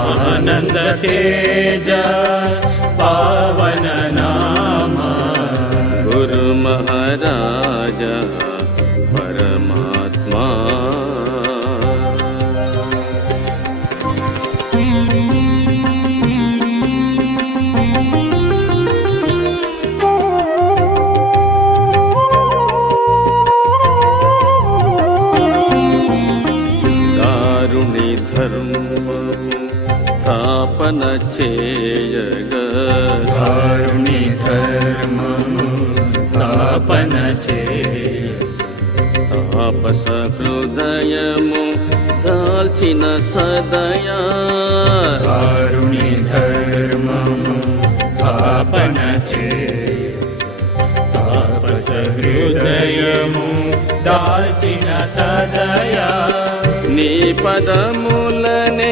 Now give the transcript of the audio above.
ఆనంద తేజ పావన నామ గురు మహారాజ పరమాత్మా దారుణి ధర్మము స్థాపన చేయగా దారుణి ధర్మము స్థాపన చేయ తాపస హృదయము దాల్చిన సదయా దారుణి ధర్మము స్థాపన చేయ తాపస హృదయము దాల్చిన సదయా నీ పదములనే